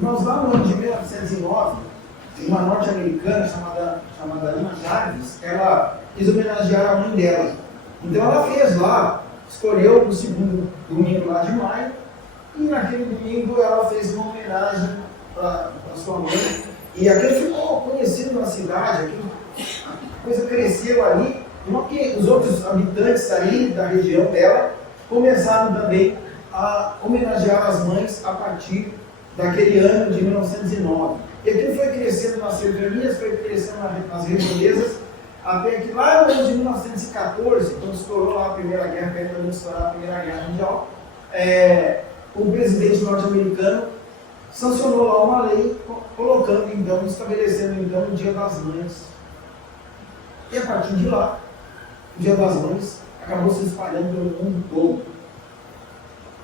Nós lá no ano de 1909, uma norte-americana chamada Ana Jarvis, ela quis homenagear a mãe dela. Então ela fez lá, escolheu o segundo domingo lá de maio, e naquele domingo ela fez uma homenagem para sua mãe. E aquilo ficou conhecido na cidade, a coisa cresceu ali, porque os outros habitantes ali da região dela começaram também a homenagear as mães a partir daquele ano de 1909. E aquilo foi crescendo nas cercanias, foi crescendo nas redondezas, até que lá no ano de 1914, quando estourou lá a Primeira Guerra, perto de estourar a Primeira Guerra Mundial, o presidente norte-americano sancionou lá uma lei, colocando então, estabelecendo então o Dia das Mães. E a partir de lá, o Dia das Mães acabou se espalhando pelo mundo todo.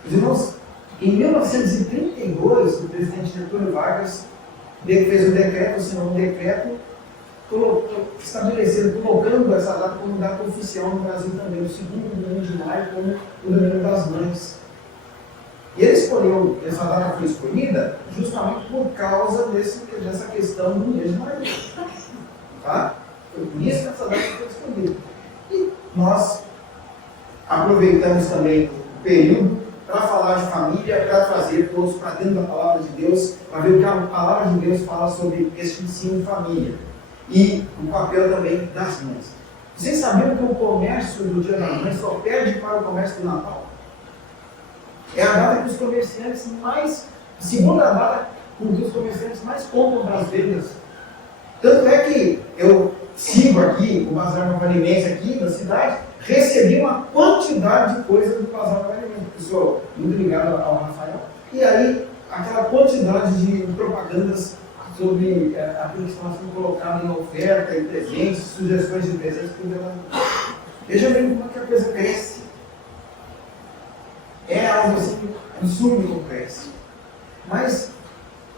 Os irmãos, em 1932, o presidente Getúlio Vargas fez um decreto, assinou um decreto, estabelecendo, colocando essa data como data oficial no Brasil também, o segundo domingo de maio, como o Domingo das Mães. E ele escolheu, essa data foi escolhida justamente por causa dessa questão do mês de maio. Tá? Foi por isso que essa data foi escolhida. E nós aproveitamos também o período para falar de família, para trazer todos para dentro da palavra de Deus, para ver o que a palavra de Deus fala sobre este ensino de família. E o papel também das mães. Vocês sabiam que o comércio do Dia das Mães só perde para o comércio do Natal? É a data que os comerciantes mais, a segunda data com que os comerciantes mais compram para as vendas. Tanto é que eu sigo aqui o Bazar Nova Alimentos aqui na cidade, recebi uma quantidade de coisas do Bazar Nova Alimentos. Eu sou muito ligado ao Rafael. E aí, aquela quantidade de propagandas sobre aquilo que estava sendo colocado em oferta, em presentes, sugestões de presentes, tudo ela. Veja bem como é que a coisa cresce. É algo assim absurdo como cresce. Mas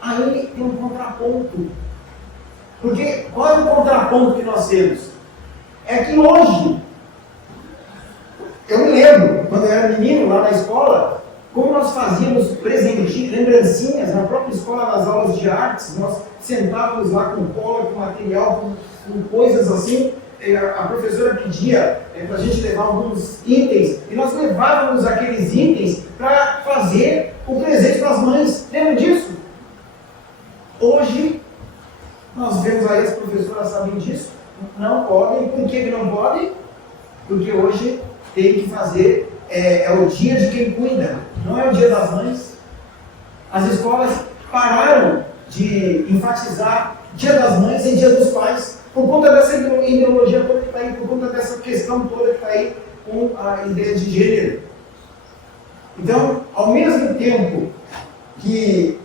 aí tem um contraponto. Porque qual é o contraponto que nós temos? É que hoje, eu me lembro, quando eu era menino lá na escola, como nós fazíamos presentinhos, lembrancinhas na própria escola, nas aulas de artes, nós sentávamos lá com cola, com material, com coisas assim. A professora pedia para a gente levar alguns itens, e nós levávamos aqueles itens para fazer o presente para as mães. Lembra disso? Hoje, nós vemos aí, as professoras sabem disso, não podem. Por que não podem? Porque hoje tem que fazer, é o dia de quem cuida, não é o dia das mães. As escolas pararam de enfatizar Dia das Mães em Dia dos Pais, por conta dessa ideologia toda que está aí, por conta dessa questão toda que está aí com a ideia de gênero. Então, ao mesmo tempo que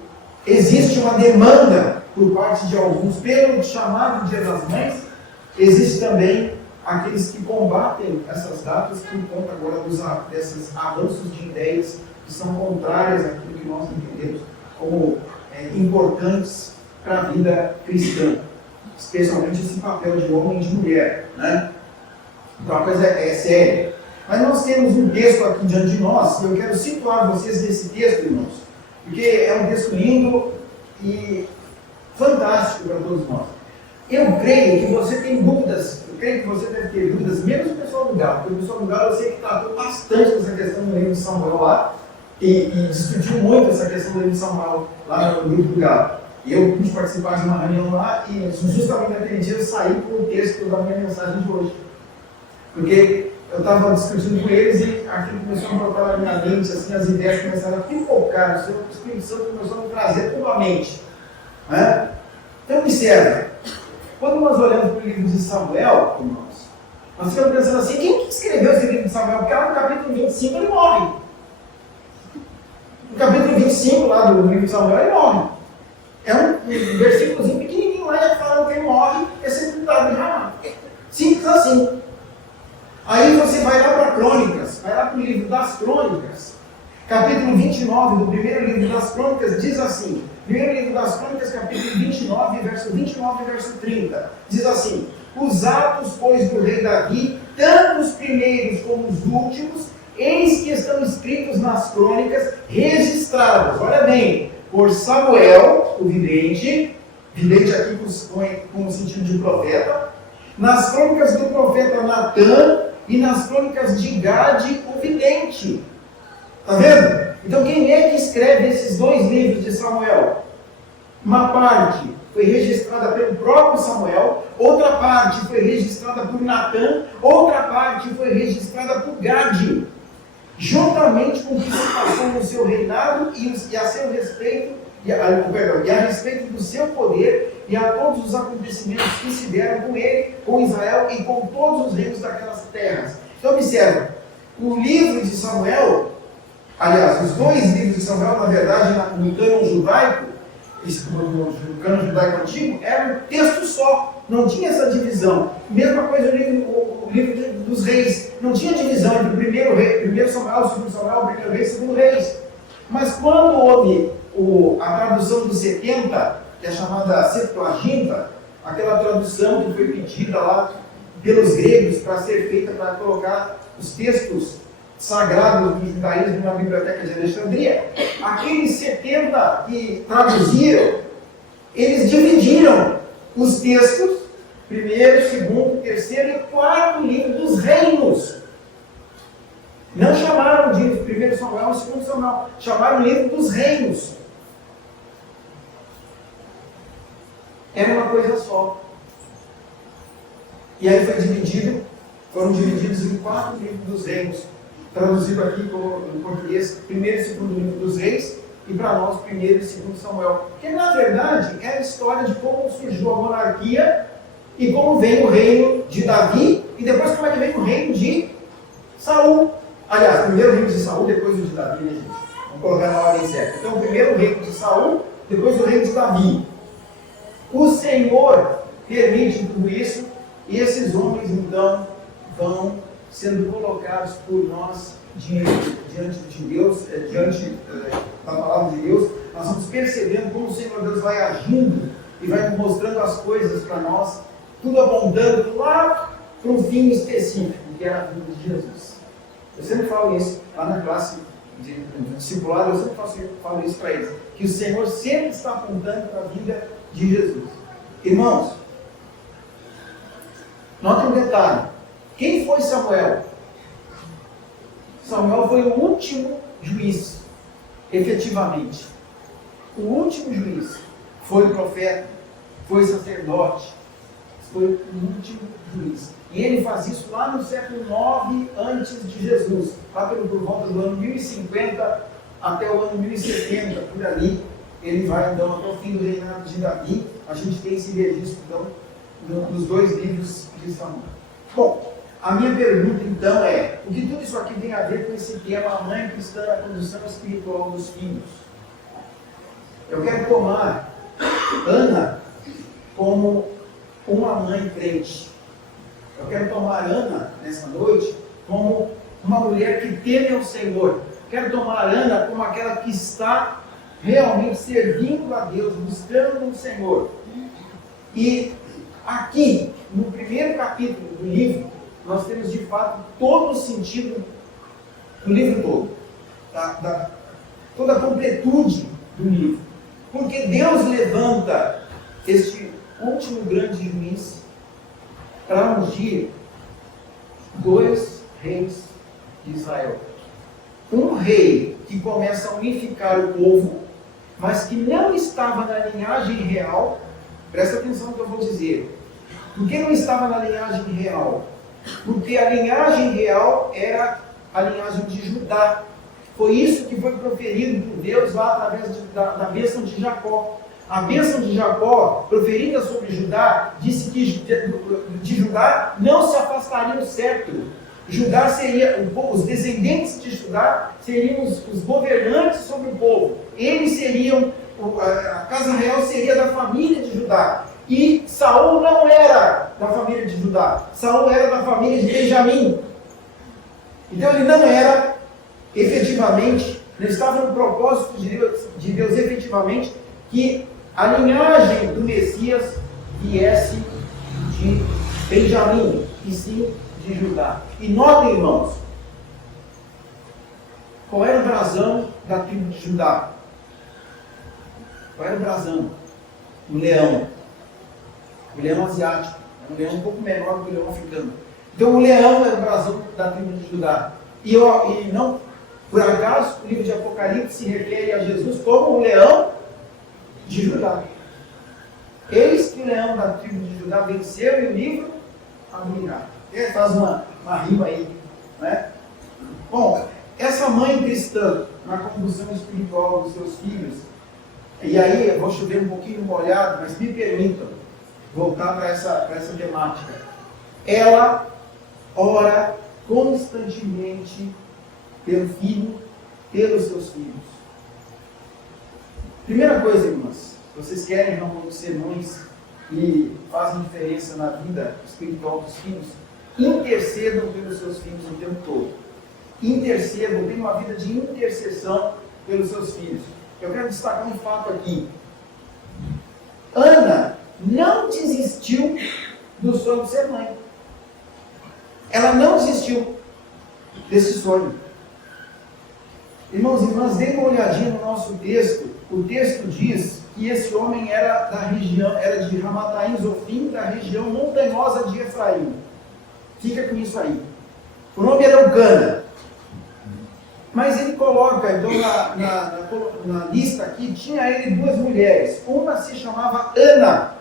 existe uma demanda por parte de alguns pelo chamado Dia das Mães, existe também aqueles que combatem essas datas por conta agora desses avanços de ideias que são contrárias àquilo que nós entendemos como importantes para a vida cristã, especialmente esse papel de homem e de mulher, né? Então a coisa é séria. Mas nós temos um texto aqui diante de nós, e eu quero situar vocês nesse texto, irmãos, porque é um texto lindo e fantástico para todos nós. Eu creio que você tem dúvidas, eu creio que você deve ter dúvidas, menos o pessoal do Galo, porque o pessoal do Galo eu sei que tratou bastante dessa questão do livro de Samuel lá, e discutiu muito essa questão do livro de Samuel lá no grupo do Galo. E eu pude participar de uma reunião lá, e justamente naquele dia eu saí com o texto da minha mensagem de hoje. Porque eu estava discutindo com eles e aquilo começou a brotar na minha mente, assim, as ideias começaram a pipocar, o Espírito Santo começou a me trazer tudo à mente. Né? Então, observe, quando nós olhamos para o livro de Samuel, irmãos, nós ficamos pensando assim, quem que escreveu esse livro de Samuel? Porque lá no capítulo 25 ele morre. No capítulo 25 lá do livro de Samuel ele morre. É um versículozinho pequenininho lá, já falando que ele morre, é sepultado em Ramá. Simples assim. Aí você vai lá para Crônicas, vai lá para o livro das Crônicas, capítulo 29 do primeiro livro das Crônicas, diz assim, primeiro livro das Crônicas, capítulo 29, verso 29 e verso 30, diz assim: os atos, pois, do rei Davi, tanto os primeiros como os últimos, eis que estão escritos nas crônicas, registrados, olha bem, por Samuel, o vidente aqui com o sentido de profeta, nas crônicas do profeta Natã e nas crônicas de Gade, o vidente. Está vendo? Então quem é que escreve esses dois livros de Samuel? Uma parte foi registrada pelo próprio Samuel, outra parte foi registrada por Natã, outra parte foi registrada por Gade, juntamente com o que se passou no seu reinado e a seu respeito, e a respeito do seu poder e a todos os acontecimentos que se deram com ele, com Israel e com todos os reinos daquelas terras. Então observa, o livro de Samuel, aliás, os dois livros de Samuel, na verdade, no cânon judaico, no cânon judaico antigo, era um texto só, não tinha essa divisão. Mesma coisa o livro dos reis, não tinha divisão entre o primeiro Samuel, o segundo Samuel, o primeiro rei e o segundo reis. Mas quando houve a tradução dos 70, que é chamada Septuaginta, aquela tradução que foi pedida lá pelos gregos para ser feita, para colocar os textos sagrados do judaísmo na Biblioteca de Alexandria, aqueles 70 que traduziram, eles dividiram os textos, primeiro, segundo, terceiro e quarto livro dos reinos. Não chamaram de primeiro Samuel e segundo Samuel, chamaram o livro dos reinos. Era uma coisa só. E aí foram divididos em 4 livros dos reinos, traduzido aqui em português, primeiro e segundo livro dos reis, e para nós, primeiro e segundo Samuel. Porque, na verdade, é a história de como surgiu a monarquia e como veio o reino de Davi, e depois como é que veio o reino de Saul. Aliás, primeiro o reino de Saul, depois o de Davi, né, gente? Vamos colocar na ordem certa. Então, primeiro o reino de Saul, depois o reino de Davi. O Senhor permite tudo isso, e esses homens, então, vão sendo colocados por nós diante de Deus, diante da palavra de Deus. Nós vamos percebendo como o Senhor Deus vai agindo e vai mostrando as coisas para nós, tudo apontando lá para um fim específico, que é a vida de Jesus. Eu sempre falo isso lá na classe de discipulado, eu sempre falo isso para eles, que o Senhor sempre está apontando para a vida de Jesus. Irmãos, notem um detalhe. Quem foi Samuel? Samuel foi o último juiz, efetivamente. O último juiz. Foi profeta, foi sacerdote, foi o último juiz. E ele faz isso lá no século 9 antes de Jesus, lá por volta do ano 1050 até o ano 1070, por ali. Ele vai então até o fim do reinado de Davi. A gente tem esse registro então nos 2 livros de Samuel. Bom, a minha pergunta então é: o que tudo isso aqui tem a ver com esse tema, a mãe cristã na condução espiritual dos filhos? Eu quero tomar Ana como uma mãe crente. Eu quero tomar Ana nessa noite como uma mulher que teme ao Senhor. Quero tomar Ana como aquela que está realmente servindo a Deus, buscando o Senhor. E aqui, no primeiro capítulo do livro, nós temos de fato todo o sentido do livro todo, toda a completude do livro. Porque Deus levanta este último grande juiz para ungir 2 reis de Israel. Um rei que começa a unificar o povo, mas que não estava na linhagem real. Presta atenção no que eu vou dizer. Por que não estava na linhagem real? Porque a linhagem real era a linhagem de Judá. Foi isso que foi proferido por Deus lá através da bênção de Jacó. A bênção de Jacó, proferida sobre Judá, disse que de Judá não se afastaria o cetro. Judá seria, os descendentes de Judá seriam os governantes sobre o povo. Eles seriam, a casa real seria da família de Judá. E Saul não era da família de Judá. Saul era da família de Benjamim. Então ele não era efetivamente, não estava no propósito de Deus efetivamente que a linhagem do Messias viesse de Benjamim, e sim de Judá. E notem, irmãos, qual era a razão da tribo de Judá? Qual era o brasão? Um leão. O leão asiático. É um leão um pouco menor do que o leão africano. Então o leão era o brasão da tribo de Judá. E não, por acaso, o livro de Apocalipse se refere a Jesus como o leão de Judá. Eis que o leão da tribo de Judá venceu e o livro abrirá. Ele faz uma rima aí. Né? Bom, essa mãe cristã, na condução espiritual dos seus filhos, e aí eu vou chover um pouquinho molhado, mas me permitam voltar para essa temática. Ela ora constantemente pelo filho, pelos seus filhos. Primeira coisa, irmãs, vocês querem realmente ser mães que fazem diferença na vida espiritual dos filhos, intercedam pelos seus filhos o tempo todo. Intercedam, tenham uma vida de intercessão pelos seus filhos. Eu quero destacar um fato aqui. Ana não desistiu do sonho de ser mãe. Ela não desistiu desse sonho. Irmãos e irmãs, deem uma olhadinha no nosso texto. O texto diz que esse homem era da região, era de Ramataim Zofim, da região montanhosa de Efraim. Fica com isso aí. O nome era Eucana. Mas ele coloca, então na lista aqui, tinha ele duas mulheres. Uma se chamava Ana.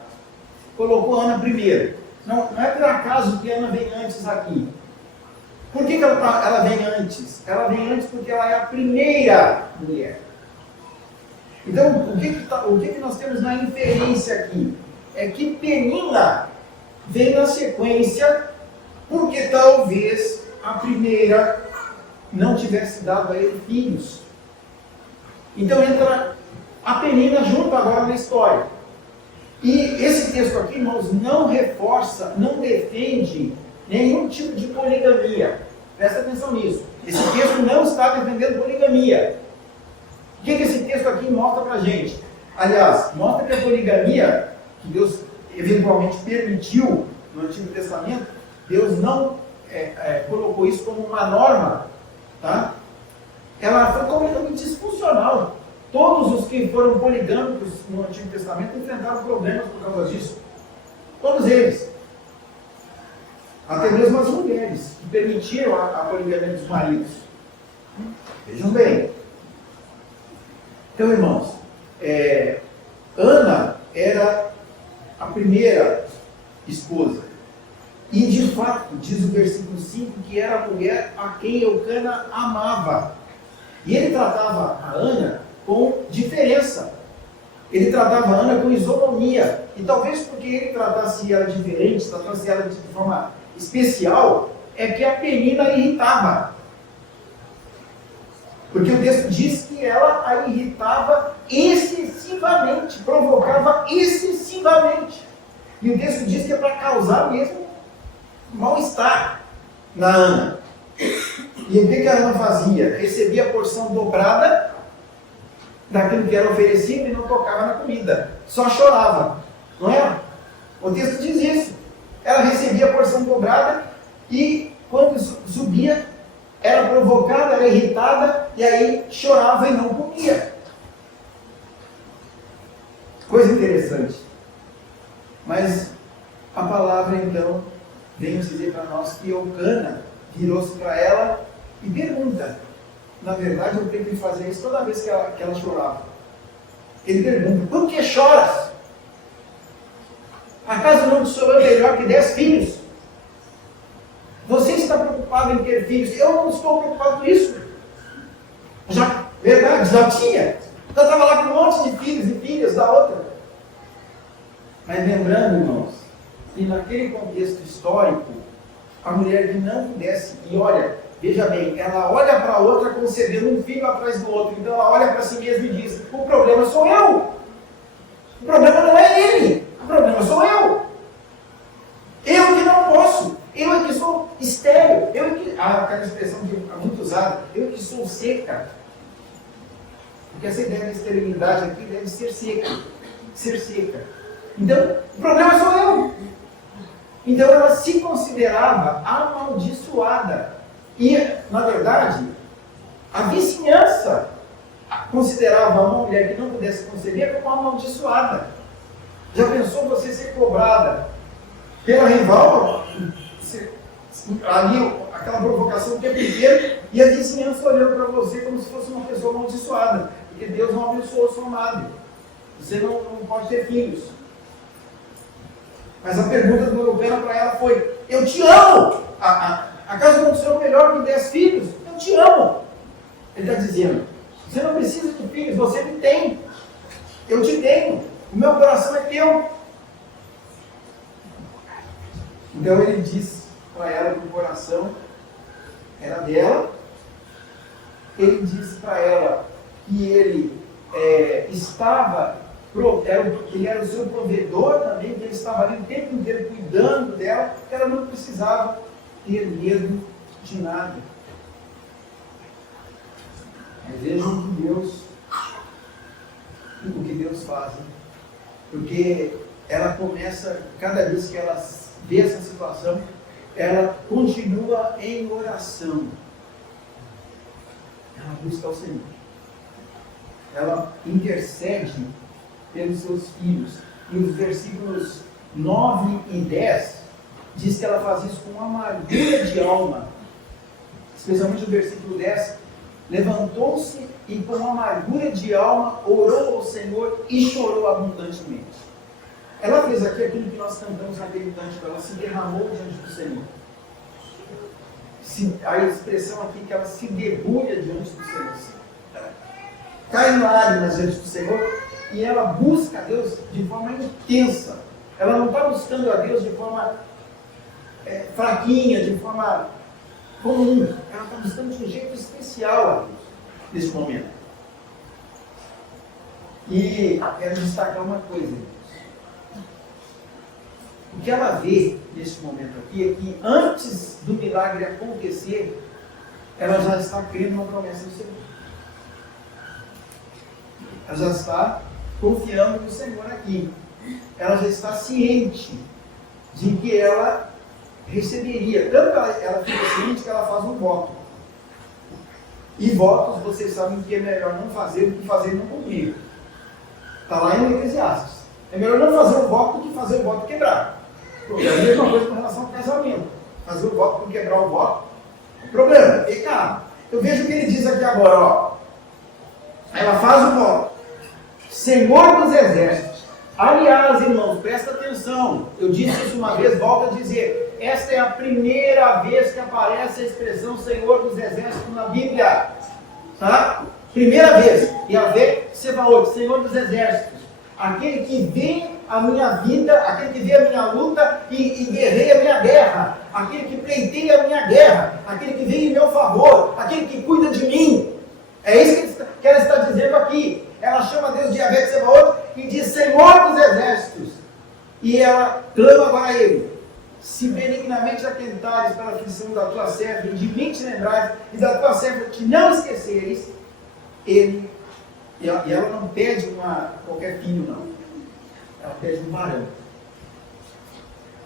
Colocou Ana primeiro. Não é por acaso que Ana vem antes aqui. Por que ela vem antes? Ela vem antes porque ela é a primeira mulher. Então, o que nós temos na inferência aqui? É que Penina vem na sequência porque talvez a primeira não tivesse dado a ele filhos. Então entra a Penina junto agora na história. E esse texto aqui, irmãos, não reforça, não defende nenhum tipo de poligamia. Presta atenção nisso. Esse texto não está defendendo poligamia. O que esse texto aqui mostra pra gente? Aliás, mostra que a poligamia, que Deus eventualmente permitiu no Antigo Testamento, Deus não colocou isso como uma norma, tá? Ela foi completamente disfuncional. Todos os que foram poligâmicos no Antigo Testamento enfrentaram problemas por causa disso. Todos eles. Até mesmo as mulheres que permitiram a poligamia dos maridos. Vejam bem. Então, irmãos, Ana era a primeira esposa. E, de fato, diz o versículo 5, que era a mulher a quem Eucana amava. E ele tratava a Ana com diferença. Ele tratava a Ana com isonomia. E talvez porque ele tratasse ela diferente, tratasse ela de forma especial, é que a Penina irritava. Porque o texto diz que ela a irritava excessivamente, provocava excessivamente. E o texto diz que é para causar mesmo mal-estar na Ana. E o que a Ana fazia? Recebia a porção dobrada daquilo que era oferecido e não tocava na comida. Só chorava. Não é? O texto diz isso. Ela recebia a porção dobrada e quando subia, era provocada, era irritada e aí chorava e não comia. Coisa interessante. Mas a palavra então vem nos dizer para nós que Eucana virou-se para ela e pergunta. Na verdade, eu tenho que fazer isso toda vez que ela chorava. Ele pergunta: por que choras? Acaso não te sobrou melhor que 10 filhos? Você está preocupado em ter filhos? Eu não estou preocupado com isso. Verdade, já tinha. Já estava lá com um monte de filhos e filhas da outra. Mas lembrando, irmãos, que naquele contexto histórico, a mulher que não pudesse, e olha, veja bem, ela olha para a outra concebendo um filho atrás do outro. Então ela olha para si mesma e diz: o problema sou eu. O problema não é ele. O problema sou eu. Eu que não posso. Eu é que sou estéril. Eu é que... aquela expressão que é muito usada. Eu que sou seca. Porque essa ideia da esterilidade aqui deve ser seca. Ser seca. Então, o problema sou eu. Então ela se considerava amaldiçoada. E, na verdade, a vizinhança considerava uma mulher que não pudesse conceber como uma amaldiçoada. Já pensou você ser cobrada pela rival? Ali, aquela provocação o tempo inteiro, e a vizinhança olhando para você como se fosse uma pessoa amaldiçoada, porque Deus não abençoou sua amada. Você não pode ter filhos. Mas a pergunta do Eucana para ela foi: eu te amo! Acaso não sou melhor que 10 filhos? Eu te amo! Ele está dizendo: você não precisa de filhos, você me tem. Eu te tenho. O meu coração é teu. Então ele disse para ela que o coração era dela. Ele disse para ela que ele ele era o seu provedor também, que ele estava ali o tempo inteiro cuidando dela, que ela não precisava ter medo de nada. Mas vejam o que Deus faz, hein? Porque ela começa, cada vez que ela vê essa situação, ela continua em oração. Ela busca o Senhor. Ela intercede pelos seus filhos. E os versículos 9 e 10 diz que ela faz isso com amargura de alma. Especialmente o versículo 10. Levantou-se e com amargura de alma orou ao Senhor e chorou abundantemente. Ela fez aqui aquilo que nós cantamos naquele cântico, ela se derramou diante do Senhor. A expressão aqui que ela se debulha diante do Senhor. Cai em lágrimas diante do Senhor e ela busca a Deus de forma intensa. Ela não está buscando a Deus de forma fraquinha, de forma comum. Ela está buscando de um jeito especial a Deus nesse momento. E quero destacar uma coisa. O que ela vê nesse momento aqui é que antes do milagre acontecer, ela já está crendo na promessa do Senhor. Ela já está confiando no Senhor aqui. Ela já está ciente de que ela receberia. Tanto ela fica ciente que ela faz um voto. E votos, vocês sabem que é melhor não fazer do que fazer e não cumprir. Está lá em Eclesiastes. É melhor não fazer um voto do que fazer o voto quebrar. É a mesma coisa com relação ao casamento. Fazer o voto com quebrar o voto. O problema é pecado. Eu vejo o que ele diz aqui agora. Ó. Ela faz o voto. Senhor dos exércitos. Aliás, irmãos, presta atenção. Eu disse isso uma vez, volto a dizer. Esta é a primeira vez que aparece a expressão Senhor dos exércitos na Bíblia. Tá? Primeira vez. Yahvé Sebaot, Senhor dos exércitos. Aquele que vê a minha vida, aquele que vê a minha luta e guerreia a minha guerra, aquele que pleiteia a minha guerra, aquele que vem em meu favor, aquele que cuida de mim. É isso que ela está dizendo aqui. Ela chama Deus de Yahvé Sebaot e diz Senhor dos exércitos. E ela clama agora a Ele: se benignamente atentares para a aflição da tua serva, e de mim te lembrares, e da tua serva te não esqueceres, e ela não pede qualquer filho, não. Ela pede um varão.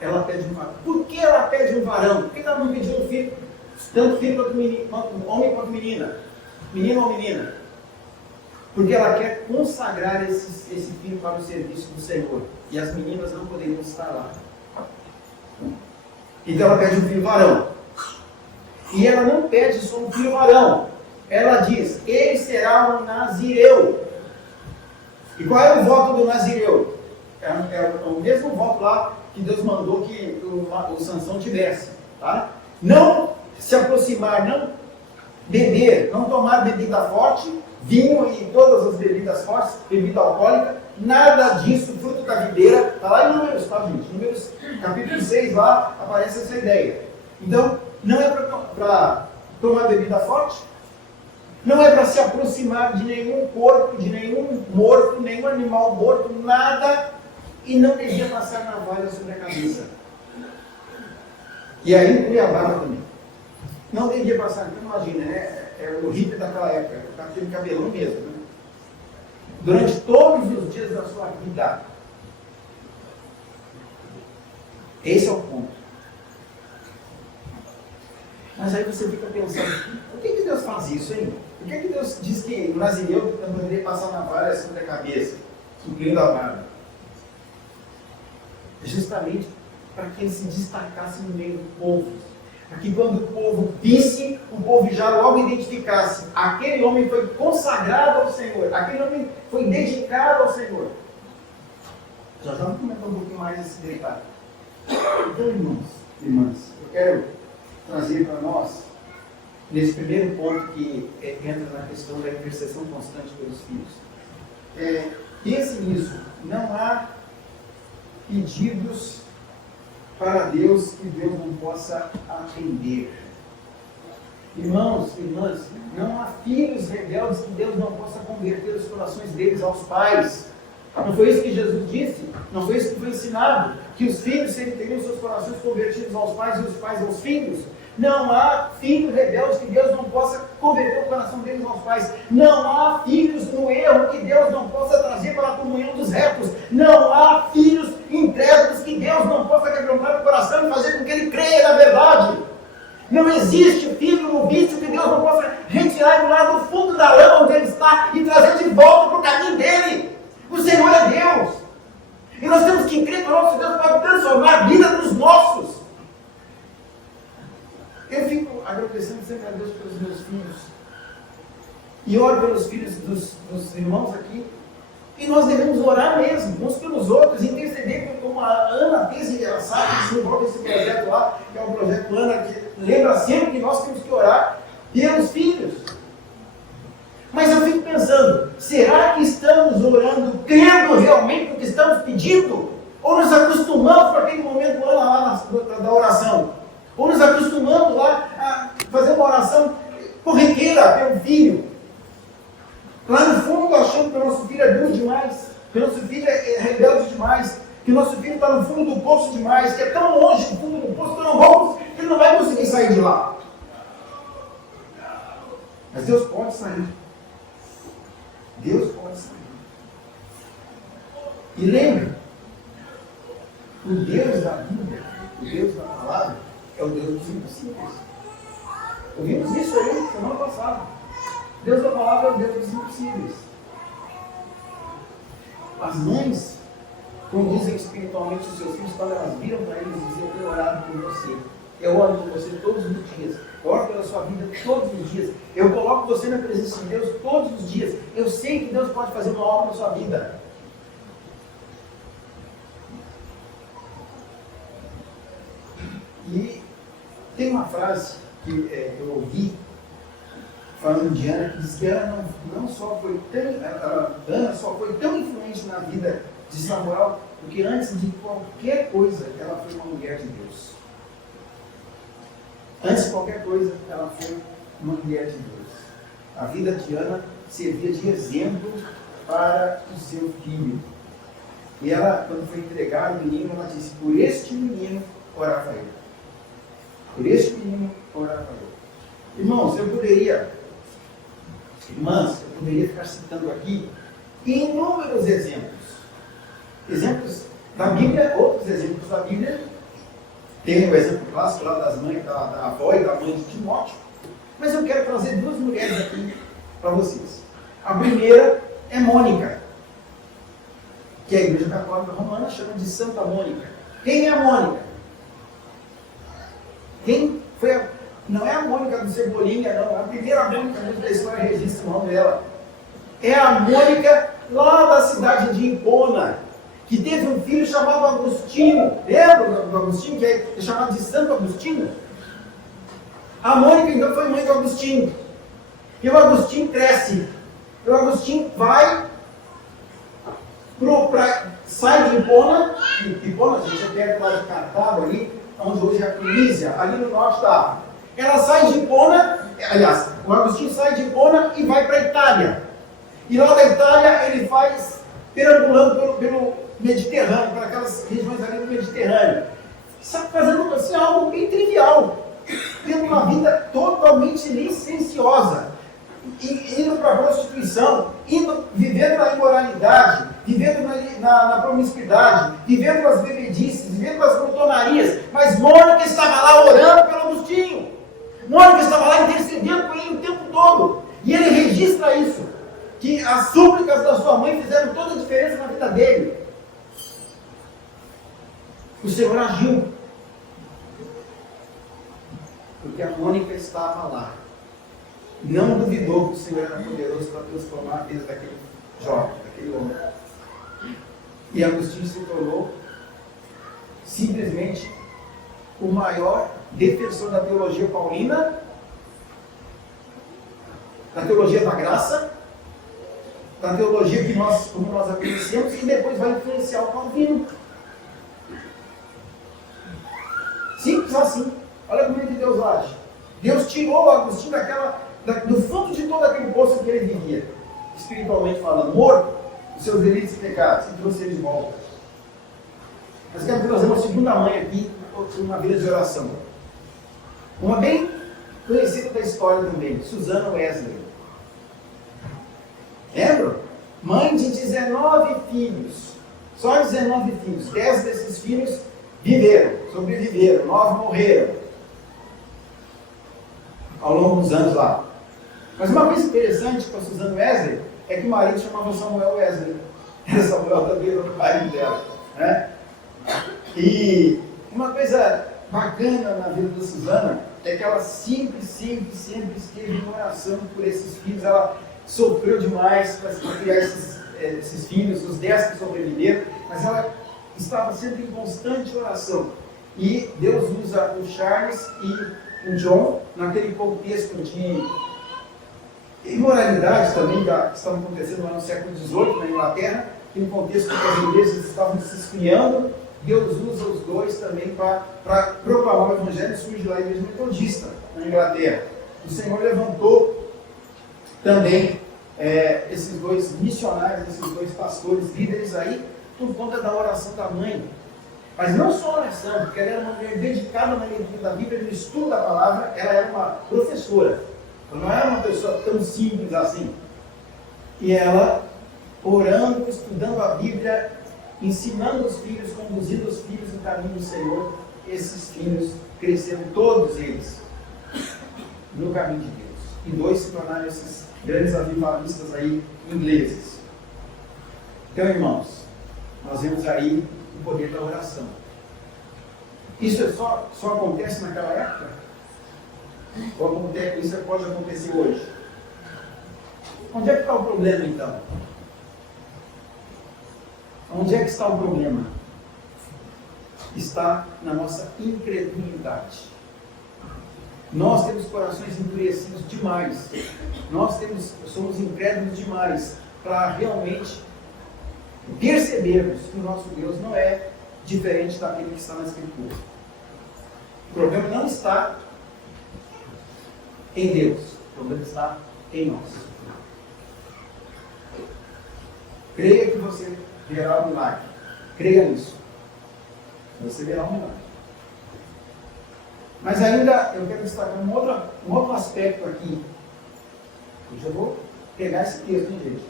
Ela pede um varão. Por que ela pede um varão? Por que ela não pediu um filho? Tanto filho quanto homem quanto menina. Menino ou menina. Porque ela quer consagrar esse filho para o serviço do Senhor. E as meninas não poderiam estar lá. Então ela pede um filho varão. E ela não pede só um filho varão. Ela diz: ele será um nazireu. E qual é o voto do nazireu? É o mesmo voto lá que Deus mandou que o Sansão tivesse. Tá? Não se aproximar, não beber, não tomar bebida forte, vinho e todas as bebidas fortes, bebida alcoólica, nada disso, fruto da videira. Está lá em Números, tá, gente? Números capítulo 6, lá aparece essa ideia. Então, não é para tomar bebida forte, não é para se aproximar de nenhum corpo, de nenhum morto, nenhum animal morto, nada, e não devia passar navalha sobre a cabeça. E aí inclui a barba também. Não devia passar, então imagina, né? É o hippie daquela época, com aquele cabelão mesmo. Né? Durante todos os dias da sua vida. Esse é o ponto. Mas aí você fica pensando, por que Deus faz isso, hein? Por que Deus diz que o brasileiro não poderia passar na vara sobre a cabeça, suprindo a vara? Justamente para que ele se destacasse no meio do povo. Para que quando o povo visse, o povo já logo identificasse, aquele homem foi consagrado ao Senhor, aquele homem foi dedicado ao Senhor. Já vamos comentar um pouquinho mais esse detalhe. Então, irmãos, irmãs, eu quero trazer para nós, nesse primeiro ponto que entra na questão da intercessão constante pelos filhos. Pense nisso, não há pedidos para Deus que Deus não possa atender. Irmãos, irmãs, não há filhos rebeldes que Deus não possa converter os corações deles aos pais. Não foi isso que Jesus disse? Não foi isso que foi ensinado? Que os filhos teriam seus corações convertidos aos pais e os pais aos filhos? Não há filhos rebeldes que Deus não possa converter o coração deles aos pais. Não há filhos no erro que Deus não possa trazer para a comunhão dos retos. Não há filhos incrédulos que Deus não possa quebrantar o coração e fazer com que ele creia na verdade. Não existe filho no vício que Deus não possa retirar ele lá do fundo da lama onde ele está e trazer de volta para o caminho dele. O Senhor é Deus. E nós temos que crer que o nosso Deus pode transformar a vida dos nossos. Eu fico agradecendo sempre a Deus pelos meus filhos. E oro pelos filhos dos irmãos aqui. E nós devemos orar mesmo, uns pelos outros, interceder, como a Ana fez, e ela sabe que se envolve esse projeto lá, que é o projeto Ana, que lembra sempre que nós temos que orar pelos filhos. Mas eu fico pensando, será que estamos orando, crendo realmente no que estamos pedindo? Ou nos acostumamos para aquele momento lá da oração? Ou nos acostumamos lá a fazer uma oração corriqueira pelo filho? Lá no fundo achando que o nosso filho é duro demais, que o nosso filho é rebelde demais, que o nosso filho está no fundo do poço demais, que é tão longe do fundo do poço que ele não vai conseguir sair de lá. Mas Deus pode sair. Deus pode sair. E lembre, o Deus da Bíblia, o Deus da palavra, é o Deus dos impossíveis. Ouvimos isso aí semana passada. Deus da palavra é o Deus dos impossíveis. As mães conduzem espiritualmente os seus filhos quando elas viram para eles e diziam: eu tenho orado por você. Eu oro por você todos os dias. Eu oro pela sua vida todos os dias. Eu coloco você na presença de Deus todos os dias. Eu sei que Deus pode fazer uma obra na sua vida. E tem uma frase que eu ouvi falando de Ana, que diz que Ana não só foi Ana só foi tão influente na vida de Samuel, porque antes de qualquer coisa ela foi uma mulher de Deus. Antes de qualquer coisa ela foi uma mulher de Deus. A vida de Ana servia de exemplo para o seu filho. E ela, quando foi entregar o menino, ela disse: por este menino orava eu. Por este menino orava eu. Irmãos, irmãs, eu poderia ficar citando aqui inúmeros exemplos. Exemplos da Bíblia, outros exemplos da Bíblia. Tem o exemplo clássico lá das mães, da avó e da mãe de Timóteo. Mas eu quero trazer duas mulheres aqui para vocês. A primeira é Mônica, que a Igreja Católica Romana chama de Santa Mônica. Quem é a Mônica? Quem foi a... Não é a Mônica do Cebolinha, não. A primeira Mônica da história registra o nome dela. É a Mônica lá da cidade de Hipona, que teve um filho chamado Agostinho. Lembra do Agostinho, que é chamado de Santo Agostinho? A Mônica então foi mãe do Agostinho. E o Agostinho cresce. E o Agostinho sai de Hipona. Hipona, a gente é perto lá de Cartago, ali, onde hoje é a Tunísia, ali no norte da África. Ela sai de Hipona, aliás, o Agostinho sai de Hipona e vai para a Itália. E lá da Itália ele faz perambulando pelo Mediterrâneo, para aquelas regiões ali do Mediterrâneo. Fazendo assim, algo bem trivial, tendo uma vida totalmente licenciosa, indo para a prostituição, vivendo na imoralidade, vivendo na promiscuidade, vivendo nas bebedices, vivendo nas glutonarias. Mas Mônica estava lá orando pelo Agostinho. Mônica estava lá intercedendo com ele o tempo todo. E ele registra isso, que as súplicas da sua mãe fizeram toda a diferença na vida dele. O Senhor agiu. Porque a Mônica estava lá. Não duvidou que o Senhor era poderoso para transformar a vida daquele jovem, daquele homem. E Agostinho se tornou simplesmente o maior defensor da teologia paulina, da teologia da graça, da teologia que nós, como nós a conhecemos, e depois vai influenciar o Calvino. Simples assim. Olha como é que Deus age. Deus tirou o Agostinho do fundo de todo aquele poço que ele vivia, espiritualmente falando, morto, os seus delitos e pecados, e trouxe ele de volta. Mas quero trazer uma segunda mãe aqui, uma vida de oração. Uma bem conhecida da história também, Susana Wesley. Lembram? Mãe de 19 filhos. Só 19 filhos. 10 desses filhos viveram, sobreviveram, 9 morreram ao longo dos anos lá. Mas uma coisa interessante com a Susana Wesley é que o marido chamava Samuel Wesley. Era Samuel também, era o marido dela. Né? E uma coisa bacana na vida da Susana é que ela sempre esteve em oração por esses filhos. Ela sofreu demais para criar esses filhos, os 10 que sobreviveram, mas ela estava sempre em constante oração. E Deus usa o Charles e o John naquele contexto de imoralidade também que estavam acontecendo lá no século XVIII na Inglaterra, e no contexto que as igrejas estavam se esfriando. Deus usa os dois também para proclamar o Evangelho. Surge lá a igreja metodista na Inglaterra. O Senhor levantou também esses dois missionários, esses dois pastores, líderes aí, por conta da oração da mãe. Mas não só oração, porque ela era uma mulher dedicada na leitura da Bíblia, no estudo da palavra. Ela era uma professora, ela não era uma pessoa tão simples assim. E ela, orando, estudando a Bíblia, ensinando os filhos, conduzindo os filhos no caminho do Senhor, esses filhos cresceram, todos eles, no caminho de Deus. E dois se tornaram esses grandes avivalistas aí, ingleses. Então, irmãos, nós vemos aí o poder da oração. Isso só acontece naquela época? Ou isso pode acontecer hoje? Onde é que está o problema, então? Onde é que está o problema? Está na nossa incredulidade. Nós temos corações endurecidos demais. Somos incrédulos demais para realmente percebermos que o nosso Deus não é diferente daquele que está na Escritura. O problema não está em Deus, o problema está em nós. Creia que você verá o milagre. Creia nisso. Você verá o milagre. Mas ainda eu quero destacar um outro aspecto aqui. Eu já vou pegar esse texto, hein, gente?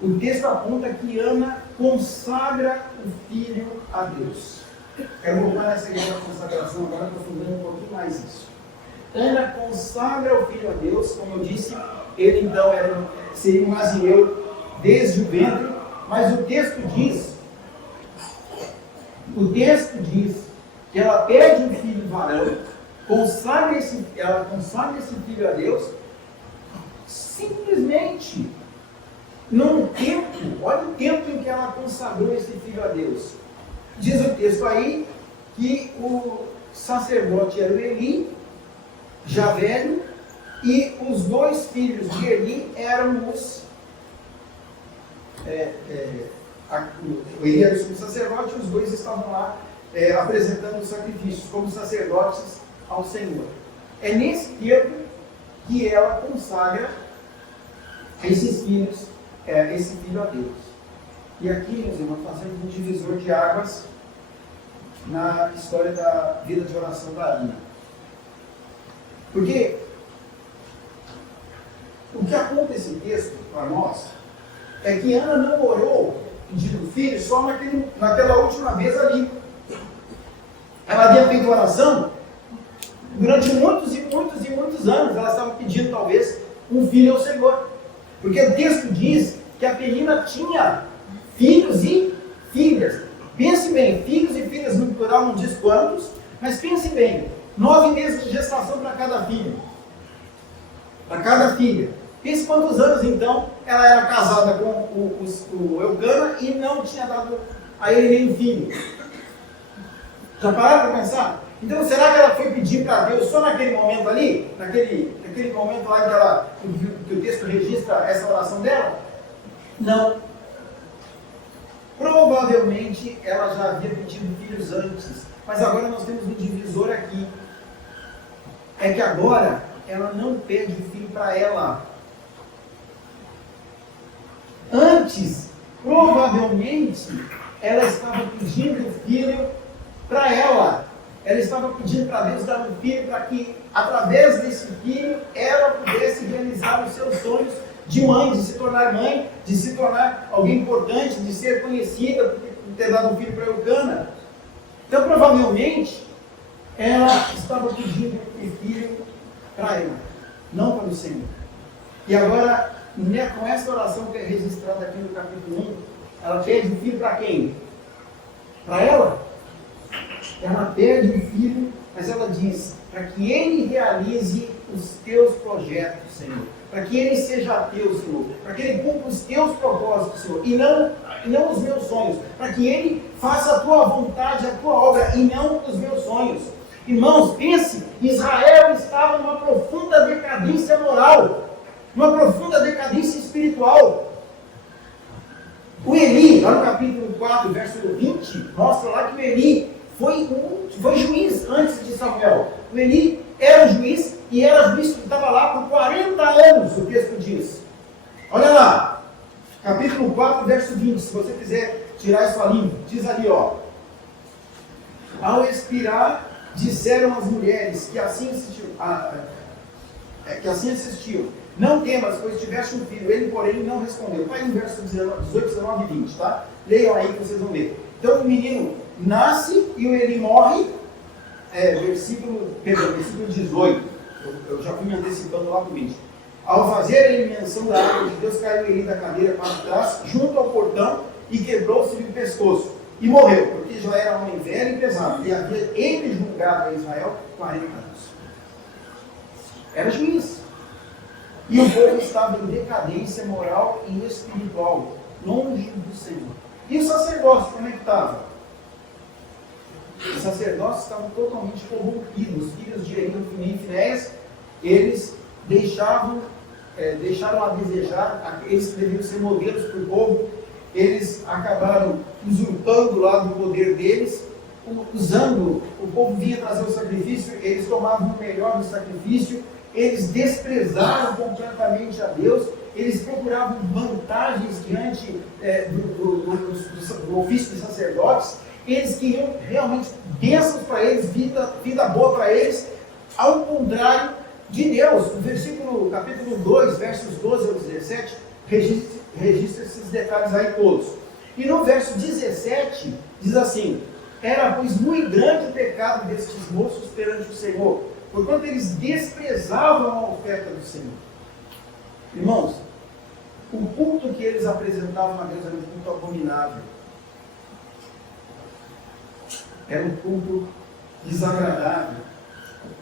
O texto aponta que Ana consagra o filho a Deus. Quero voltar nessa ideia da consagração agora, aprofundando um pouquinho mais isso. Ana consagra o filho a Deus, como eu disse, ele então seria um Aziel desde o ventre, mas o texto diz que ela pede um filho varão, ela consagra esse filho a Deus, simplesmente num tempo, olha o tempo em que ela consagrou esse filho a Deus. Diz o texto aí que o sacerdote era o Eli, já velho, e os dois filhos de Eli eram o Eli era o sumo sacerdote, e os dois estavam lá apresentando os sacrifícios como sacerdotes ao Senhor. É nesse tempo que ela consagra esses filhos, esse filho a Deus. E aqui, meus irmãos, nós temos um divisor de águas na história da vida de oração da Ana. Porque o que aponta esse texto para nós é que Ana não orou pedindo filho só naquela última vez ali. Ela havia feito oração Durante muitos e muitos e muitos anos, ela estava pedindo talvez um filho ao Senhor. Porque o texto diz que a Penina tinha filhos e filhas. Pense bem, filhos e filhas no plural não diz quantos, mas pense bem, 9 meses de gestação para cada filho. Para cada filha. Pense quantos anos então ela era casada com o Eucana e não tinha dado a ele nenhum filho. Já pararam para pensar? Então será que ela foi pedir para Deus só naquele momento ali? Naquele momento lá que o texto registra essa oração dela? Não. Provavelmente ela já havia pedido filhos antes. Mas agora nós temos um divisor aqui. É que agora ela não pede filho para ela. Antes, provavelmente, ela estava pedindo filho para ela. Ela estava pedindo para Deus dar um filho para que, através desse filho, ela pudesse realizar os seus sonhos de mãe, de se tornar mãe, de se tornar alguém importante, de ser conhecida por ter dado um filho para Eucana. Então, provavelmente, ela estava pedindo um filho para ela, não para o Senhor. E agora, com essa oração que é registrada aqui no capítulo 1, ela pede um filho para quem? Para ela? Ela pede um filho, mas ela diz, para que ele realize os teus projetos, Senhor. Para que ele seja teu, Senhor. Para que ele cumpra os teus propósitos, Senhor. E não os meus sonhos. Para que ele faça a tua vontade, a tua obra, e não os meus sonhos. Irmãos, pense, Israel estava numa profunda decadência moral. Numa profunda decadência espiritual. O Eli, lá no capítulo 4, verso 20, mostra lá que o Eli foi juiz antes de Samuel. O Eli era juiz e era juiz que estava lá por 40 anos, o texto diz. Olha lá, capítulo 4, verso 20, se você quiser tirar isso ali, diz ali, ó. Ao expirar, disseram as mulheres que assim assistiam, não temas, pois tiveste um filho. Ele, porém, não respondeu. Está aí no verso 18, 19 e 20, tá? Leiam aí que vocês vão ver. Então o menino nasce e o Eli morre. Versículo 18. Eu já fui me antecipando lá para o 20. Ao fazer ele menção da água de Deus, caiu Eli da cadeira para trás, junto ao portão, e quebrou-se o pescoço. E morreu, porque já era homem velho e pesado. E havia ele julgado a Israel 40 anos. Era juiz. E o povo estava em decadência moral e espiritual, longe do Senhor. E o sacerdócio, como é que estava? Os sacerdócios estavam totalmente corrompidos. Os filhos de Eli, Ofni e Finéias, eles deixaram a desejar, eles que deveriam ser modelos para o povo, eles acabaram usurpando lá do poder deles, usando, o povo vinha trazer o sacrifício, eles tomavam o melhor do sacrifício, eles desprezaram completamente a Deus, eles procuravam vantagens diante do ofício de sacerdotes, eles queriam realmente bênçãos para eles, vida boa para eles, ao contrário de Deus. No capítulo 2, versos 12 ao 17, registra esses detalhes aí todos. E no verso 17, diz assim: era, pois, muito grande o pecado destes moços perante o Senhor, porquanto eles desprezavam a oferta do Senhor. Irmãos, o culto que eles apresentavam a Deus era um culto abominável. Era um culto desagradável.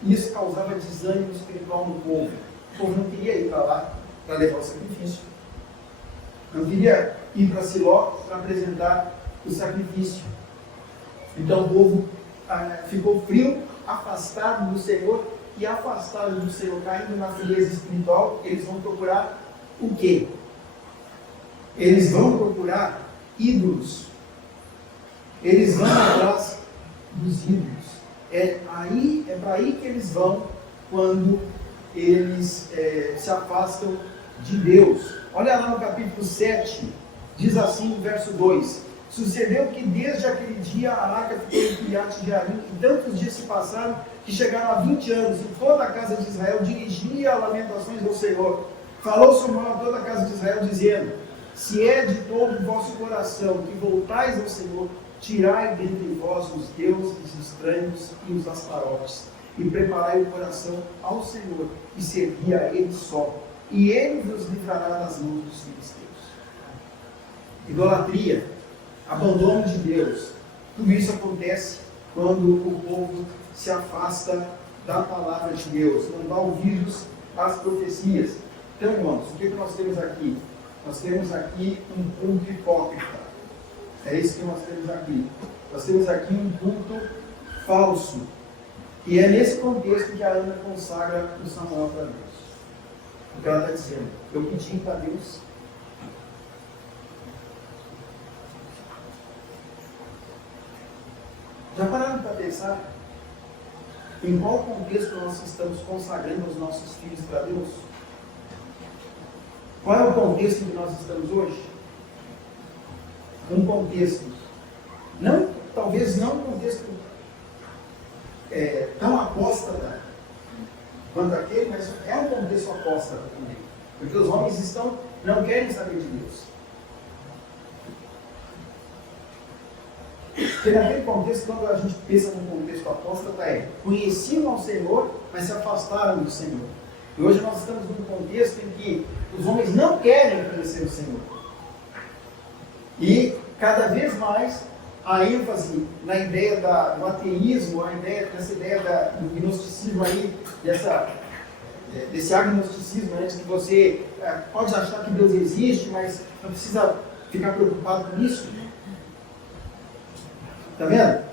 E isso causava desânimo espiritual no povo. O povo não queria ir para lá para levar o sacrifício. Não queria ir para Siló para apresentar o sacrifício. Então o povo ficou frio, afastado do Senhor, e afastado do Senhor, caindo na frieza espiritual, eles vão procurar o quê? Eles vão procurar ídolos. Eles vão atrás dos ídolos. É para aí que eles vão quando eles se afastam de Deus. Olha lá no capítulo 7, diz assim no verso 2: sucedeu que desde aquele dia a arca ficou em Kiriat Jearim, e tantos dias se passaram que chegaram a 20 anos, e toda a casa de Israel dirigia lamentações ao Senhor. Falou Samuel a toda a casa de Israel, dizendo: se é de todo o vosso coração que voltais ao Senhor, tirai dentre vós os deuses estranhos e os astarotes. e preparai o coração ao Senhor e servi a Ele só, e Ele vos livrará das mãos dos filisteus. Idolatria, abandono de Deus, tudo isso acontece quando o povo se afasta da palavra de Deus, não dá ouvidos às profecias. Então, irmãos, o que nós temos aqui? Nós temos aqui um culto hipócrita. É isso que nós temos aqui. Nós temos aqui um culto falso. E é nesse contexto que a Ana consagra o Samuel para Deus. O que ela está dizendo? Eu pedi para Deus. Já pararam para pensar em qual contexto nós estamos consagrando os nossos filhos para Deus? Qual é o contexto em que nós estamos hoje? Um contexto, talvez não um contexto tão apóstata quanto aquele, mas é um contexto apóstata também. Porque os homens não querem saber de Deus. Porque naquele contexto, quando a gente pensa num contexto apóstata, conheciam ao Senhor, mas se afastaram do Senhor. E hoje nós estamos num contexto em que os homens não querem conhecer o Senhor. E cada vez mais a ênfase na ideia do ateísmo, essa ideia do gnosticismo aí, desse agnosticismo, né, de que você pode achar que Deus existe, mas não precisa ficar preocupado com isso. Está vendo?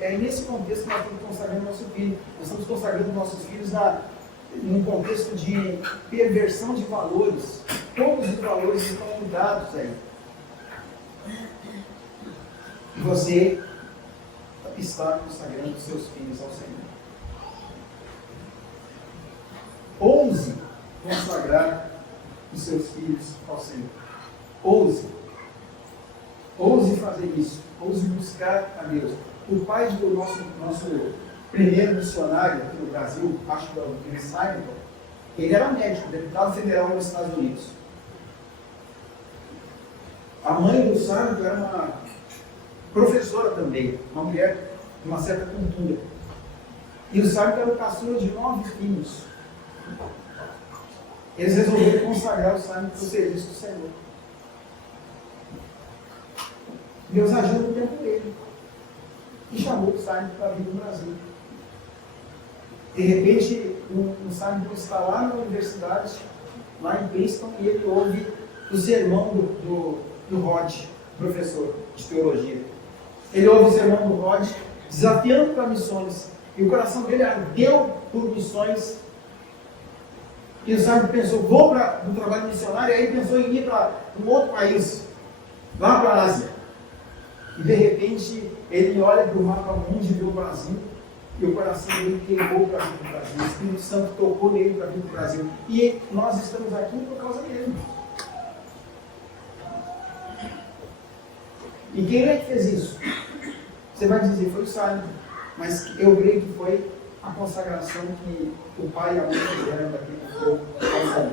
É nesse contexto que nós estamos consagrando nosso filho. Nós estamos consagrando nossos filhos num contexto de perversão de valores. Todos os valores estão mudados aí. E você está consagrando seus filhos ao Senhor. Ouse consagrar os seus filhos ao Senhor. Ouse. Ouse fazer isso. Ouse buscar a Deus. O pai do nosso primeiro missionário aqui no Brasil, acho que é o Chris Simon, ele era médico, deputado federal nos Estados Unidos. A mãe do Simon era uma professora também, uma mulher de uma certa cultura. E o Simon era o caçula de 9 filhos. Eles resolveram consagrar o Simon para o serviço do Senhor. Deus agiu no tempo dele e chamou o Simon para vir no Brasil. De repente, o Simon está lá na universidade, lá em Princeton, e ele ouve o sermão do Rod, professor de teologia. Ele ouve o sermão do Rod, desafiando para missões, e o coração dele ardeu por missões. E o Simon pensou, vou para um trabalho missionário, e aí pensou em ir para um outro país, lá para a Ásia. E de repente, ele olha para o mapa mundo e vê o Brasil, e o coração dele queimou para vir para o Brasil. O Espírito Santo tocou nele para vir para o Brasil. E nós estamos aqui por causa dele. E quem é que fez isso? Você vai dizer, foi o Simon. Mas eu creio que foi a consagração que o pai e a mãe fizeram daquele povo ao Senhor.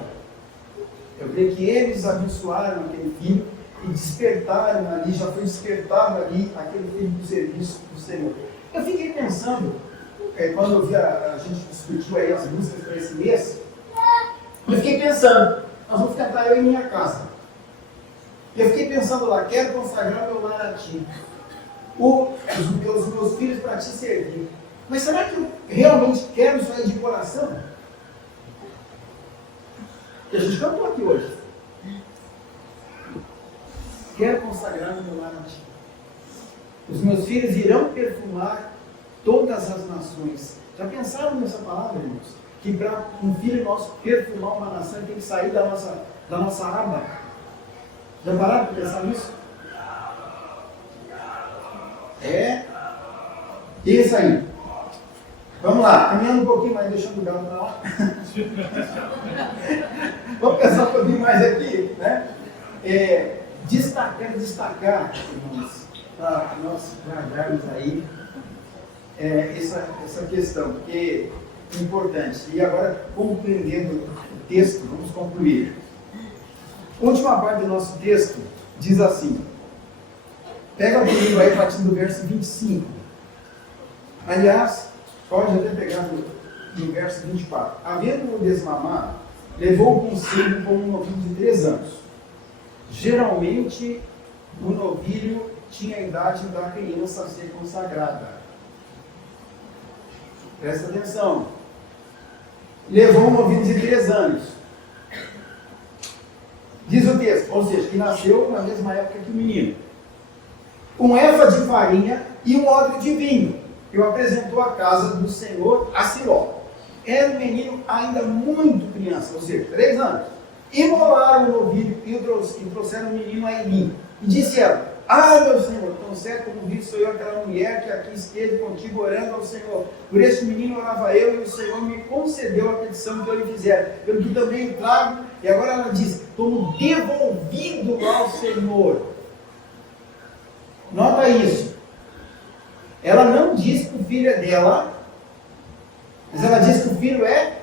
Eu creio que eles abençoaram aquele filho e despertaram ali, já foi despertado ali aquele filho do serviço do Senhor. Eu fiquei pensando, quando eu vi a gente discutiu aí as músicas para esse mês, eu fiquei pensando, nós vamos cantar eu em minha casa. Eu fiquei pensando lá, quero consagrar meu lar a ti, os meus filhos para te servir. Mas será que eu realmente quero isso aí de coração? Que a gente cantou aqui hoje. Quero consagrar meu lar a ti. Os meus filhos irão perfumar todas as nações. Já pensaram nessa palavra, irmãos? Que para um filho nosso perfumar uma nação, ele tem que sair da nossa aba. Já pararam para pensar nisso? Isso aí. Vamos lá, caminhando um pouquinho mais, deixando o galo para lá. Vamos pensar um pouquinho mais aqui, né? Destacar, irmãos, para nós guardarmos aí essa questão, porque é importante. E agora, compreendendo o texto, vamos concluir. A última parte do nosso texto diz assim, pega comigo aí a partir do verso 25. Aliás, Pode até pegar no verso 24. Havendo desmamado, levou consigo como um novilho de 3 anos. Geralmente, o novilho tinha a idade da criança a ser consagrada. Presta atenção. Levou um novilho de 3 anos. Diz o texto, ou seja, que nasceu na mesma época que o menino. Um éfa de farinha e um odre de vinho, que o apresentou à casa do Senhor a Siló. Era um menino ainda muito criança, ou seja, 3 anos. Imolaram o novilho e trouxeram o menino a Eli. E disseram: Ah, meu Senhor, tão certo como vi, sou eu aquela mulher que aqui esteve contigo orando ao Senhor. Por este menino orava eu, e o Senhor me concedeu a petição que eu lhe fizer. Pelo que também o trago, e agora ela diz, como devolvido ao Senhor. Nota isso. Ela não diz que o filho é dela, mas ela diz que o filho é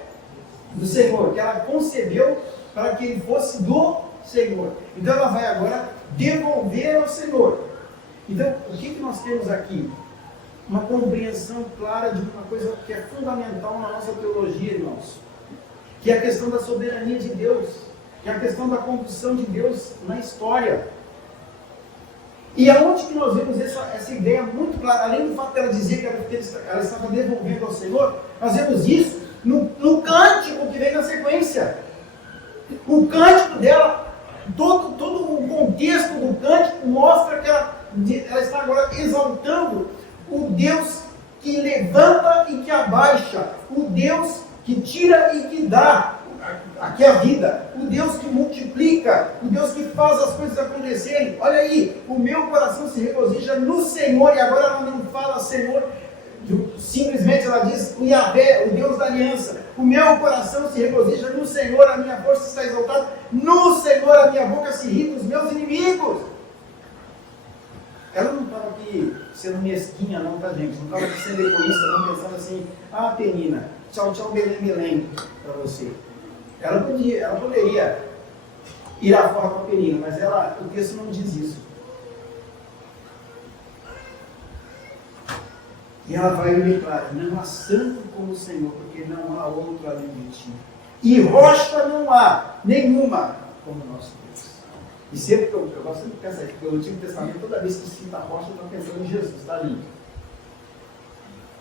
do Senhor, que ela concebeu para que ele fosse do Senhor. Então ela vai agora devolver ao Senhor. Então, o que nós temos aqui? Uma compreensão clara de uma coisa que é fundamental na nossa teologia, irmãos, que é a questão da soberania de Deus, que é a questão da condução de Deus na história. E aonde que nós vemos essa ideia muito clara, além do fato dela dizer que ela estava devolvendo ao Senhor, nós vemos isso no cântico que vem na sequência. O cântico dela, todo o contexto do cântico mostra que ela está agora exaltando o Deus que levanta e que abaixa, o Deus que tira e que dá. Aqui é a vida, o Deus que multiplica, o Deus que faz as coisas acontecerem. Olha aí, o meu coração se regozija no Senhor, e agora ela não fala Senhor, simplesmente ela diz o Yahvé, o Deus da aliança. O meu coração se regozija no Senhor, a minha força está exaltada, no Senhor a minha boca se ri dos meus inimigos. Ela não estava aqui sendo mesquinha não, tá gente? Não estava aqui sendo egoísta, não pensando assim, ah Penina, tchau, tchau, Belém, Belém, para você. Ela poderia ir afora com a Penina, mas o texto não diz isso. E ela vai declarar, não há santo como o Senhor, porque não há outro além de ti. E rocha não há nenhuma como o nosso Deus. E sempre que eu gosto de pensar aqui, porque no Antigo Testamento, toda vez que cita rocha, eu estou pensando em Jesus, está lindo.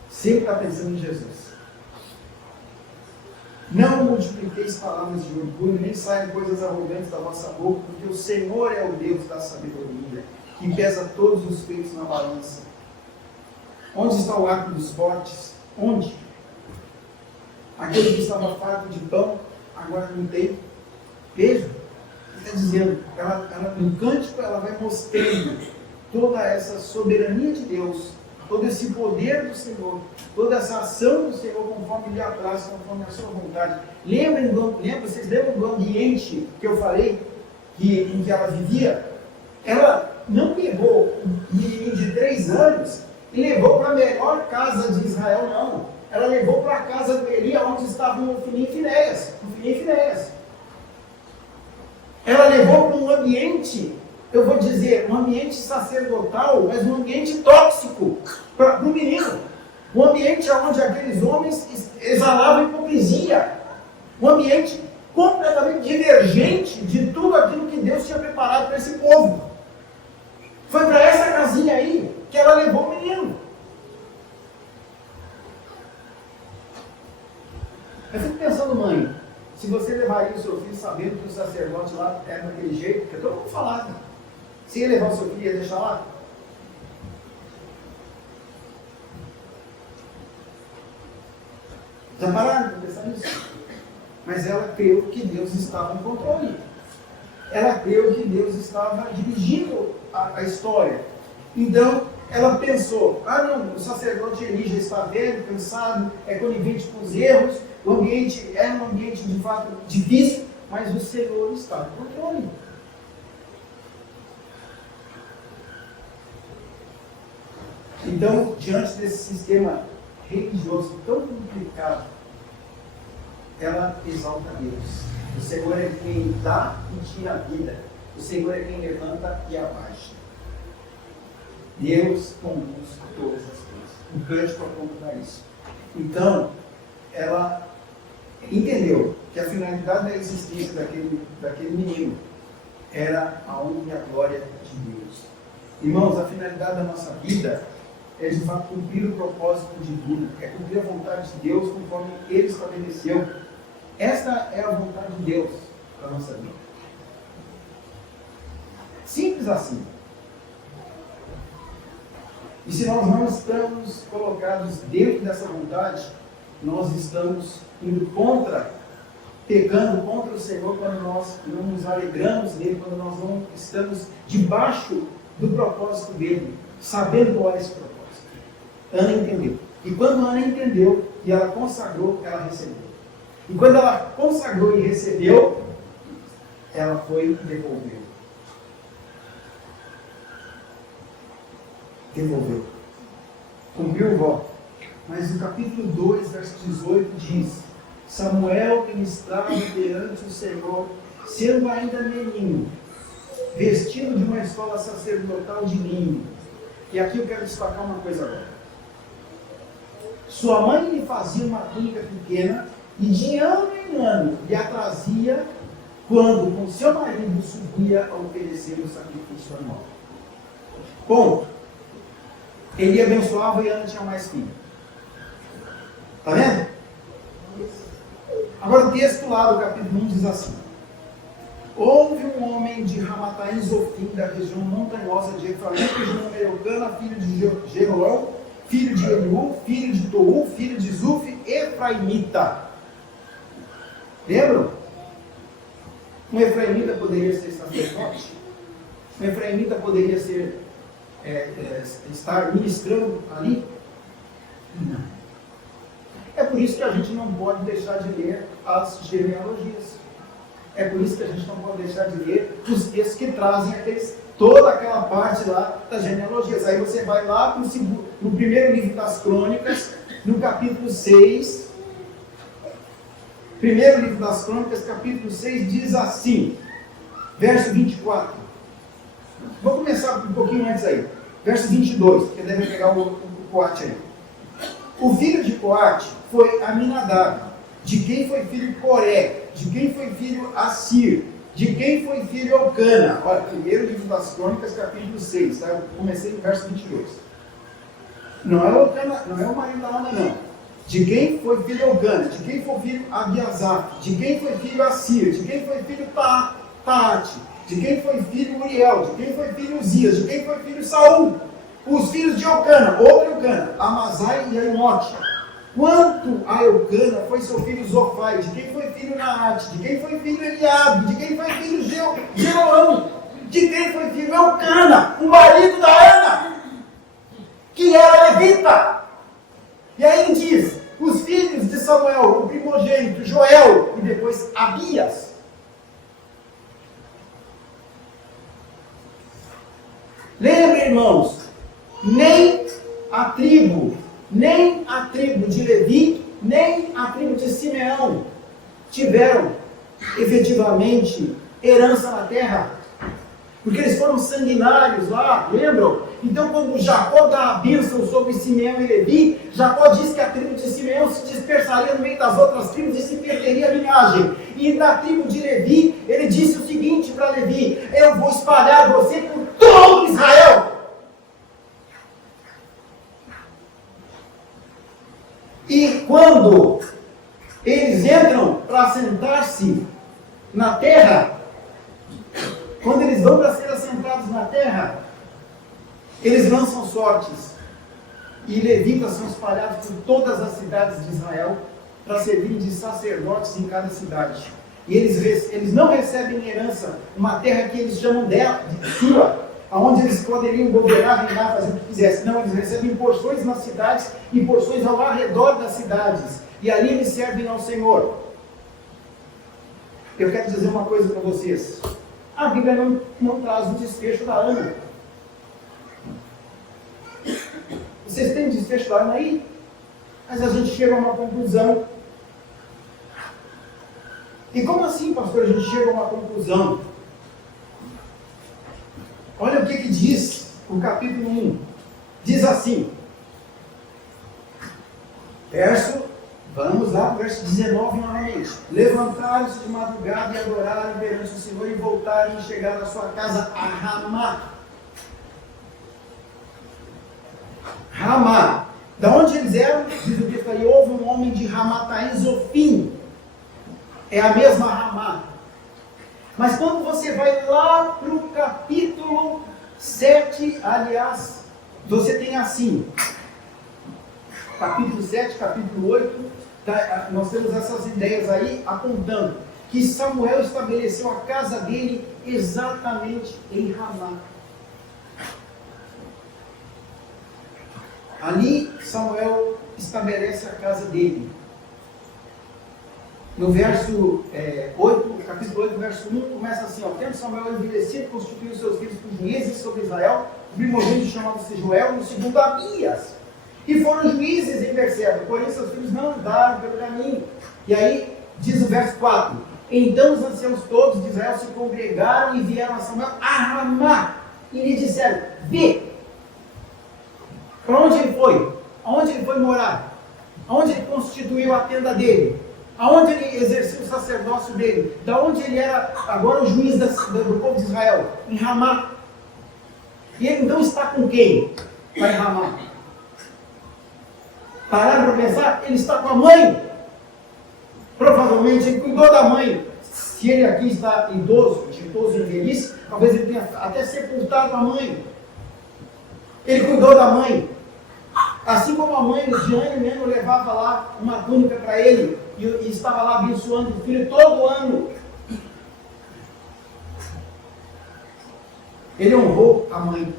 Sempre está pensando em Jesus. Não multipliqueis palavras de orgulho, nem saiam coisas arrogantes da vossa boca, porque o Senhor é o Deus da sabedoria, que pesa todos os feitos na balança. Onde está o arco dos fortes? Onde? Aquele que estava farto de pão, agora não tem. Veja, ele está dizendo, no cântico ela vai mostrando toda essa soberania de Deus, todo esse poder do Senhor, toda essa ação do Senhor conforme lhe apraz, conforme a sua vontade. Vocês lembram do ambiente que eu falei em que ela vivia? Ela não pegou um menino de 3 anos e levou para a melhor casa de Israel, não. Ela levou para a casa do Eli, onde estavam Ofni e Finéias. Ela levou para um ambiente, eu vou dizer, um ambiente sacerdotal, mas um ambiente tóxico para o menino. Um ambiente onde aqueles homens exalavam hipocrisia. Um ambiente completamente divergente de tudo aquilo que Deus tinha preparado para esse povo. Foi para essa casinha aí que ela levou o menino. Eu fico pensando, mãe, se você levaria o seu filho sabendo que o sacerdote lá era daquele jeito, porque todo mundo falava, se ia levar o seu filho e ia deixar lá? Já pararam de pensar nisso? Mas ela creu que Deus estava em controle. Ela creu que Deus estava dirigindo a história. Então, ela pensou, não, o sacerdote Eli já está velho, cansado, é conivente com os erros, o ambiente é um ambiente de fato difícil, mas o Senhor está em controle. Então, diante desse sistema religioso tão complicado, ela exalta Deus. O Senhor é quem dá e tira a vida. O Senhor é quem levanta e abaixa. Deus conduz todas as coisas. O cântico aponta para isso. Então, ela entendeu que a finalidade da existência daquele menino era a honra e a glória de Deus. Irmãos, a finalidade da nossa vida é de fato cumprir o propósito divino, é cumprir a vontade de Deus conforme Ele estabeleceu. Esta é a vontade de Deus para a nossa vida. Simples assim. E se nós não estamos colocados dentro dessa vontade, nós estamos indo pecando contra o Senhor quando nós não nos alegramos nele, quando nós não estamos debaixo do propósito dele, sabendo qual é esse propósito. Ana entendeu. E quando Ana entendeu e ela consagrou, ela recebeu. E quando ela consagrou e recebeu, ela foi e devolveu. Cumpriu o voto. Mas no capítulo 2, verso 18 diz: Samuel ministrava perante o Senhor, sendo ainda menino, vestido de uma escola sacerdotal de linho. E aqui eu quero destacar uma coisa agora. Sua mãe lhe fazia uma túnica pequena e de ano em ano lhe a trazia quando com seu marido subia a oferecer o sacrifício anual. Ponto. Ele abençoava e Ana tinha mais filho. Está vendo? Agora o texto lá do capítulo 1 diz assim: Houve um homem de Ramataim Zofim, da região montanhosa de Efraim, de nome Eucana, filho de Jeroão, filho de Eliú, filho de Tou, filho de Zuf, efraimita. Lembram? Um efraimita poderia ser sacerdote? Um efraimita poderia ser estar ministrando ali? Não. É por isso que a gente não pode deixar de ler as genealogias. É por isso que a gente não pode deixar de ler os textos que trazem toda aquela parte lá das genealogias. Aí você vai lá no primeiro livro das Crônicas, no capítulo 6. Primeiro livro das Crônicas, capítulo 6, diz assim, verso 24. Vou começar um pouquinho antes aí. Verso 22, que deve pegar o Coate aí. O filho de Coate foi Aminadab, de quem foi filho Coré, de quem foi filho Assir, de quem foi filho Eucana. Olha, primeiro livro das Crônicas, capítulo 6, tá? Eu comecei no verso 22. Não é Eucana, não é o marido da Ana, não. De quem foi filho Eucana, de quem foi filho Abiasaf, de quem foi filho Assir, de quem foi filho Taate, de quem foi filho Uriel, de quem foi filho Uzias, de quem foi filho Saul. Os filhos de Eucana, outro Eucana, Amazai e Aimote. Quanto a Eucana, foi seu filho Zofai, de quem foi filho Naate, de quem foi filho Eliabe, de quem foi filho Jeroão, de quem foi filho Eucana, o marido da Ana, que era levita. E aí ele diz, os filhos de Samuel, o primogênito, Joel, e depois Abias. Lembre, irmãos, nem a tribo de Levi, nem a tribo de Simeão tiveram efetivamente herança na terra, porque eles foram sanguinários lá, lembram? Então quando Jacó dá a bênção sobre Simeão e Levi, Jacó diz que a tribo de Simeão se dispersaria no meio das outras tribos e se perderia a linhagem. E na tribo de Levi, ele disse o seguinte para Levi: eu vou espalhar você por todo Israel. E quando eles entram para sentar-se na terra, quando eles vão para ser assentados na terra, eles lançam sortes. E levitas são espalhados por todas as cidades de Israel para servirem de sacerdotes em cada cidade. E eles não recebem em herança uma terra que eles chamam de sua, onde eles poderiam governar, reinar, fazer o que quisessem. Não, eles recebem porções nas cidades e porções ao redor das cidades. E ali eles servem ao Senhor. Eu quero dizer uma coisa para vocês. A Bíblia não traz o desfecho da Ana. Vocês têm o desfecho da Ana aí? Mas a gente chega a uma conclusão. E como assim, pastor, a gente chega a uma conclusão? Olha o que diz o capítulo 1. Diz assim. Vamos lá, verso 19 novamente. Levantaram-se de madrugada e adoraram perante o Senhor e voltaram e chegaram à sua casa a Ramá. Ramá. Da onde eles eram? Diz o texto aí, houve um homem de Ramataim Zofim. É a mesma Ramá. Mas quando você vai lá para o capítulo 7, aliás, você tem assim, capítulo 7, capítulo 8, nós temos essas ideias aí apontando que Samuel estabeleceu a casa dele exatamente em Ramá. Ali Samuel estabelece a casa dele. No verso 8, capítulo 8, verso 1, começa assim, ó, tendo Samuel envelhecido, constituiu seus filhos por juízes sobre Israel, o primogênito chamava-se Joel, no segundo Abias, e foram juízes em Berseba, porém seus filhos não andaram pelo caminho. E aí, diz o verso 4, então os anciãos todos de Israel se congregaram e vieram a Samuel a Ramá, e lhe disseram, vê, para onde ele foi? Aonde ele foi morar? Aonde ele constituiu a tenda dele? Aonde ele exerceu o sacerdócio dele? Da onde ele era agora o juiz do povo de Israel? Em Ramá. E ele então está com quem? Vai em Ramá. Pararam para pensar? Ele está com a mãe. Provavelmente ele cuidou da mãe. Se ele aqui está idoso, ditoso em velhice, talvez ele tenha até sepultado a mãe. Ele cuidou da mãe. Assim como a mãe de ano mesmo levava lá uma túnica para ele e estava lá abençoando o filho todo ano. Ele honrou a mãe.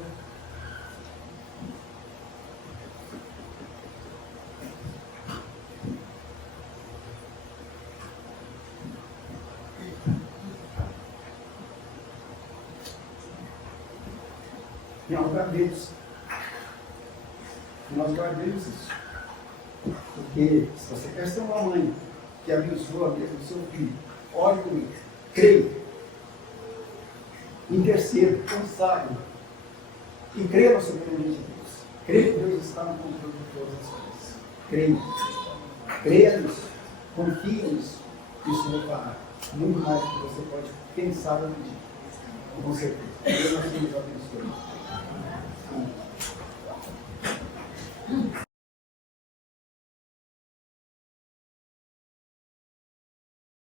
E nós guardemos isso. Porque se você quer ser uma mãe que abençoa mesmo o seu filho, ore comigo, creia, interceda, consagre e creia na soberania de Deus. Creia que Deus está no controle de todas as coisas. Creia. Creia nisso. Confie nisso. Isso vai parar muito mais do que você pode pensar ou pedir. Com certeza. Deus nos abençoe.